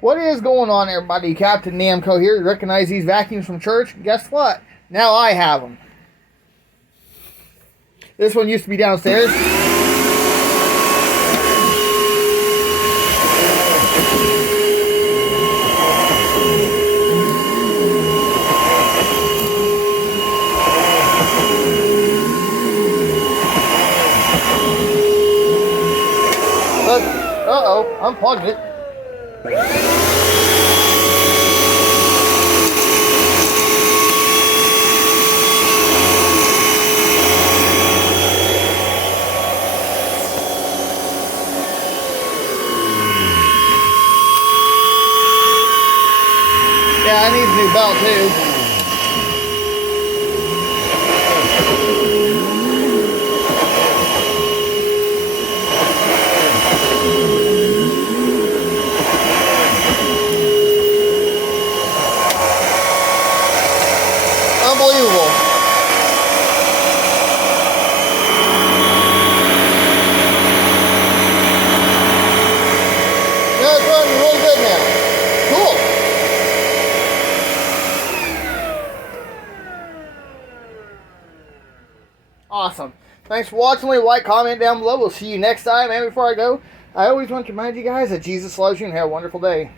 What is going on, everybody? Captain Namco here. You recognize these vacuums from church? Guess what? Now I have them. This one used to be downstairs. Uh-oh, unplugged it. Yeah, I need a new belt too. Unbelievable. Yeah, it's running really good now. Cool. Awesome. Thanks for watching. Leave a like, comment down below. We'll see you next time. And before I go, I always want to remind you guys that Jesus loves you and have a wonderful day.